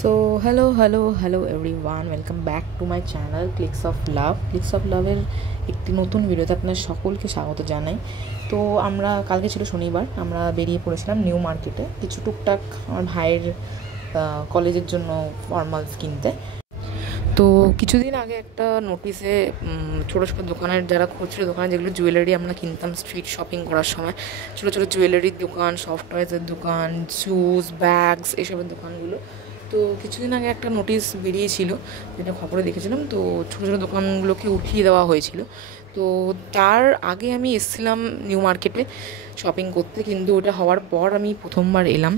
So hello everyone, welcome back to my channel clicks of লাভের একটি নতুন ভিডিওতে আপনার সকলকে স্বাগত জানাই। তো আমরা কালকে ছিল শনিবার, আমরা বেরিয়ে পড়েছিলাম নিউ মার্কেটে কিছু টুকটাক আমার ভাইয়ের কলেজের জন্য ফর্মালস কিনতে। তো কিছুদিন আগে একটা নোটিশে ছোটো ছোটো দোকানের যারা খুচরো দোকান, যেগুলো জুয়েলারি আমরা কিনতাম স্ট্রিট শপিং করার সময়, ছোটো ছোটো জুয়েলারির দোকান, সফট টয়েসের দোকান, শুজ, ব্যাগস, এসবের দোকানগুলো। তো কিছুদিন আগে একটা নোটিশ বেরিয়েছিল, যেটা খবরে দেখেছিলাম। তো ছোটো ছোটো দোকানগুলোকে উঠিয়ে দেওয়া হয়েছিল। তো তার আগে আমি এসেছিলাম নিউ মার্কেটে শপিং করতে, কিন্তু ওটা হওয়ার পর আমি প্রথমবার এলাম।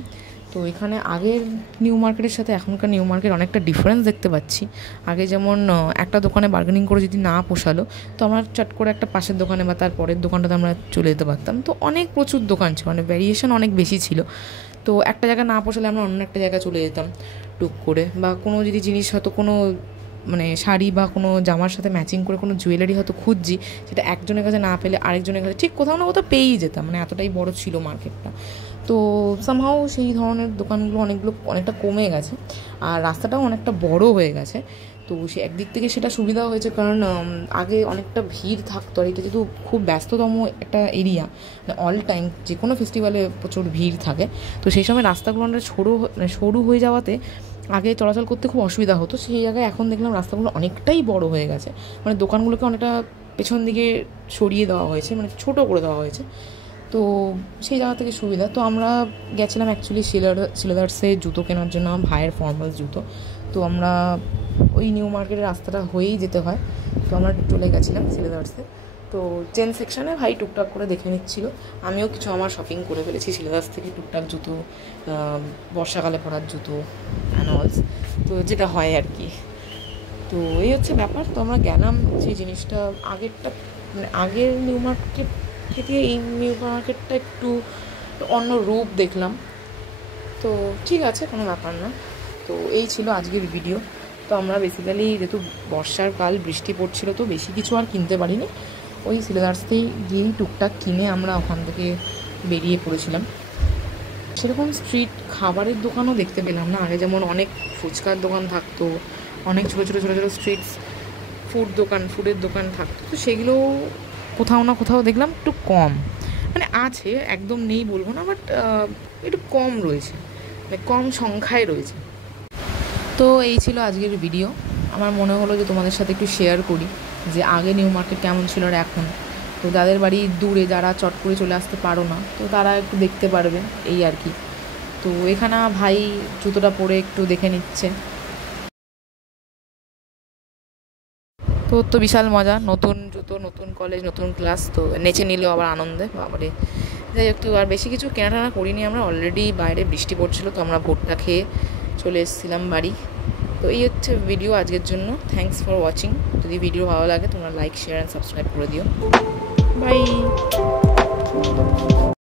তো এখানে আগের নিউ মার্কেটের সাথে এখনকার নিউ মার্কেট অনেকটা ডিফারেন্স দেখতে পাচ্ছি। আগে যেমন একটা দোকানে বার্গেনিং করে যদি না পোষালো, তো আমরা চট করে একটা পাশের দোকানে বা তার পরের দোকানটাতে আমরা চলে যেতে পারতাম। তো প্রচুর দোকান ছিল, মানে ভ্যারিয়েশন অনেক বেশি ছিল। তো একটা জায়গায় না পোষালে আমরা অন্য একটা জায়গায় চলে যেতাম টুক করে, বা কোনো যদি জিনিস হয়তো কোনো মানে শাড়ি বা কোনো জামার সাথে ম্যাচিং করে কোনো জুয়েলারি হয়তো খুঁজছি, সেটা একজনের কাছে না পেলে আরেকজনের কাছে ঠিক কোথাও না কোথাও পেয়েই যেতাম, মানে এতটাই বড় ছিল মার্কেটটা। তো সামহাও সেই ধরনের দোকানগুলো অনেকটা কমে গেছে, আর রাস্তাটাও অনেকটা বড় হয়ে গেছে। তো সে একদিক থেকে সেটা সুবিধা হয়েছে, কারণ আগে অনেকটা ভিড় থাকতো, আর এটা যেহেতু খুব ব্যস্ততম একটা এরিয়া, মানে অল টাইম যে কোনো ফেস্টিভ্যালে প্রচুর ভিড় থাকে। তো সেই সময় রাস্তাগুলো অনেকটা সরু হয়ে যাওয়াতে আগে চলাচল করতে খুব অসুবিধা হতো। সেই জায়গায় এখন দেখলাম রাস্তাগুলো অনেকটাই বড় হয়ে গেছে, মানে দোকানগুলোকে অনেকটা পেছন দিকে সরিয়ে দেওয়া হয়েছে, মানে ছোটো করে দেওয়া হয়েছে। তো সেই জায়গা থেকে সুবিধা। তো আমরা গেছিলাম অ্যাকচুয়ালি শিলেদার্সে জুতো কেনার জন্য, আমার ভাইয়ের ফর্মাল জুতো। তো আমরা ওই নিউ মার্কেটের রাস্তাটা হয়েই যেতে হয়, তো আমরা চলে গেছিলাম শিলেদার্সে। তো চেন সেকশানে ভাই টুকটাক করে দেখে নিচ্ছিল, আমিও কিছু আমার শপিং করে ফেলেছি শিলেদার্স থেকে, টুকটাক জুতো, বর্ষাকালে পরার জুতো অ্যান্ড তো যেটা হয় আর কি। তো এই হচ্ছে ব্যাপার। তো আমরা গেলাম, সেই জিনিসটা মানে আগের নিউ মার্কেট থেকে এই নিউ মার্কেটটা একটু অন্য রূপ দেখলাম। তো ঠিক আছে, কোনো ব্যাপার না। তো এই ছিল আজকের ভিডিও। তো আমরা বেসিক্যালি যেহেতু বর্ষার কাল, বৃষ্টি পড়ছিল, তো বেশি কিছু আর কিনতে পারিনি। ওই সিলেদার্সতেই গিয়েই টুকটাক কিনে আমরা ওখান থেকে বেরিয়ে পড়েছিলাম। সেরকম স্ট্রিট খাবারের দোকানও দেখতে পেলাম না। আগে যেমন অনেক ফুচকার দোকান থাকতো, অনেক ছোটো ছোটো স্ট্রিটস ফুডের দোকান থাকতো, তো সেগুলো কোথাও না কোথাও দেখলাম একটু কম, মানে আছে, একদম নেই বলবো না, বাট একটু কম রয়েছে, মানে কম সংখ্যায় রয়েছে। তো এই ছিল আজকের ভিডিও। আমার মনে হলো যে তোমাদের সাথে একটু শেয়ার করি যে আগে নিউ মার্কেট কেমন ছিল আর এখন। তো যাদের বাড়ি দূরে, যারা চট করে চলে আসতে পারো না, তো তারা একটু দেখতে পারবে, এই আর কি। তো এখানে ভাই জুতোটা পরে একটু দেখে নিচ্ছে। তো বিশাল মজা, নতুন জুতো, নতুন কলেজ, নতুন ক্লাস, তো নেচে নিলেও আবার আনন্দে বাবারে। যাই হোক, তো আর বেশি কিছু কেনাটানা করিনি আমরা, অলরেডি বাইরে বৃষ্টি পড়ছিল, তো আমরা ভোটটা খেয়ে চলে এসেছিলাম বাড়ি। তো এই হচ্ছে ভিডিও আজকের জন্য। Thanks for watching. যদি ভিডিও ভালো লাগে তোমরা লাইক, শেয়ার অ্যান্ড সাবস্ক্রাইব করে দিও। বাই।